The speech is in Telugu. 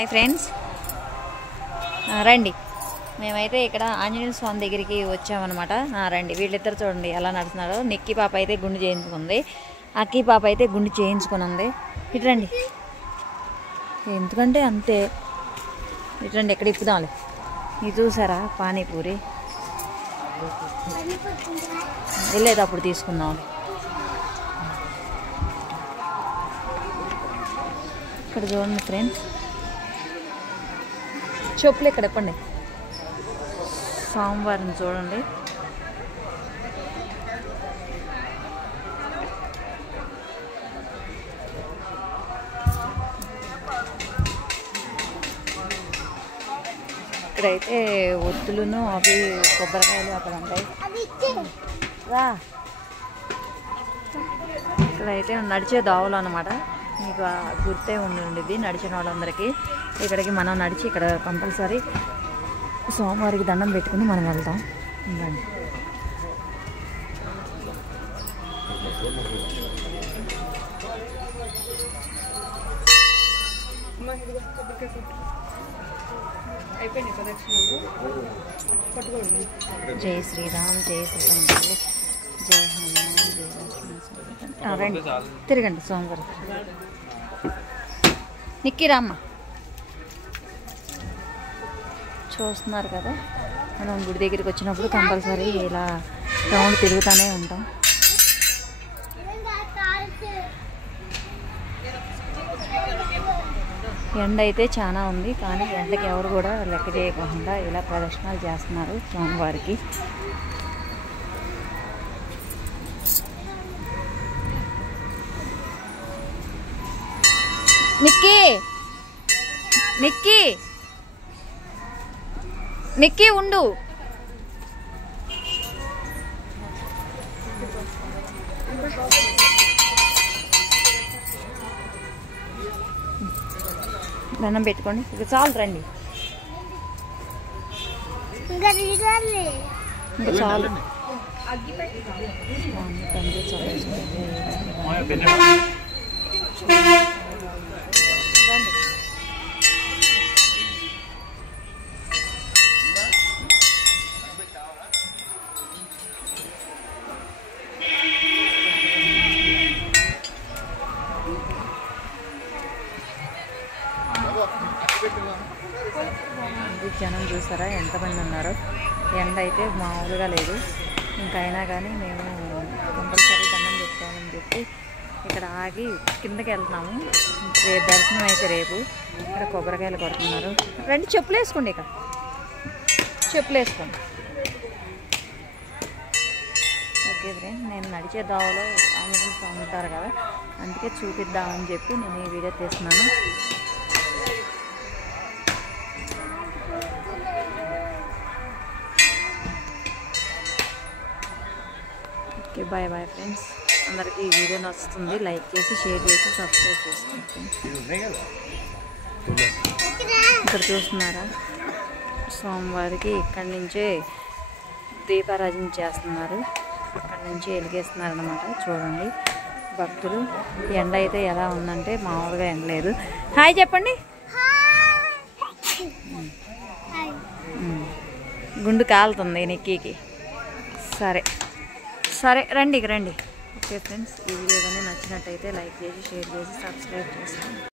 హాయ్ ఫ్రెండ్స్, రండి. మేమైతే ఇక్కడ ఆంజనేయ స్వామి దగ్గరికి వచ్చామన్నమాట. రండి, వీళ్ళిద్దరు చూడండి ఎలా నడుస్తున్నారో. నిక్కీ పాప అయితే గుండు చేయించుకుంది, అక్కీ పాప అయితే గుండు చేయించుకుని ఉంది. ఇటు రండి, ఎందుకంటే అంతే. ఇటు రండి, ఎక్కడ ఇప్పుదాంలే. ఇది చూసారా పానీపూరి, వెళ్ళేది అప్పుడు తీసుకుందాం. ఇక్కడ చూడండి ఫ్రెండ్స్, చెప్పులు ఇక్కడ ఇప్పండి. సోమవారం చూడండి, ఇక్కడైతే ఒత్తులను అవి కొబ్బరికాయలు అక్కడ ఉంటాయి. రా, ఇక్కడైతే నడిచే దావులు అన్నమాట. మీకు గుర్తే ఉండేది నడిచిన వాళ్ళందరికీ. ఇక్కడికి మనం నడిచి ఇక్కడ కంపల్సరీ సోమవారికి దండం పెట్టుకుని మనం వెళ్తాం. ఇవ్వండి, జై శ్రీరామ్, జై శ్రీరామ్, జై హనుమాన్, జై లక్ష్మణ్. రండి, తిరగండి. సోమవారం నిక్కీ రామ్మ. చూస్తున్నారు కదా, మనం గుడి దగ్గరికి వచ్చినప్పుడు కంపల్సరీ ఇలా రౌండ్ తిరుగుతూనే ఉంటాం. ఎండ అయితే చాలా ఉంది, కానీ ఎండకి ఎవరు కూడా లెక్క చేయకుండా ఇలా ప్రదక్షిణాలు చేస్తున్నారు సోమవారికి. నిక్కీ, నిక్కీ, నిక్కీ ఉండు. దండం పెట్టుకోండి, ఇక చాలు. రండి, ఇంకా చాలు. జనం చూసారా ఎంతమంది ఉన్నారో. ఎండ అయితే మామూలుగా లేదు. ఇంకైనా కానీ మేము కంపల్సరీ దండం పెట్టుకోవాలని చెప్పి ఇక్కడ ఆగి కిందకి వెళ్తున్నాము. రేపు దర్శనం అయితే రేపు. ఇక్కడ కొబ్బరికాయలు కొడుతున్నారు. రండి, చెప్పులు వేసుకోండి, ఇక్కడ చెప్పులు వేసుకోండి. ఓకే ఫ్రెండ్, నేను నడిచే దావలో ఆంజనేయ స్వామి ఉంటారు కదా, అందుకే చూపిద్దామని చెప్పి నేను ఈ వీడియో తీస్తున్నాను. Okay, bye bye friends. అందరికీ ఈ వీడియో నచ్చుతుంది, లైక్ చేసి షేర్ చేసి సబ్స్క్రైబ్ చేసుకోండి. ఇక్కడ చూస్తున్నారా, సోమవారికి ఇక్కడి నుంచే దీపారాధన చేస్తున్నారు. అక్కడి నుంచి వెలిగేస్తున్నారు అన్నమాట. చూడండి భక్తులు. ఎండ అయితే ఎలా ఉందంటే మామూలుగా ఎండ లేదు. హాయ్ చెప్పండి. గుండు కాలుతుంది నిక్కీకి. సరే సరే, రండి రండి. ఓకే ఫ్రెండ్స్, ఈ వీడియో కానీ నచ్చినట్టయితే లైక్ చేసి షేర్ చేసి సబ్స్క్రైబ్ చేసుకోండి.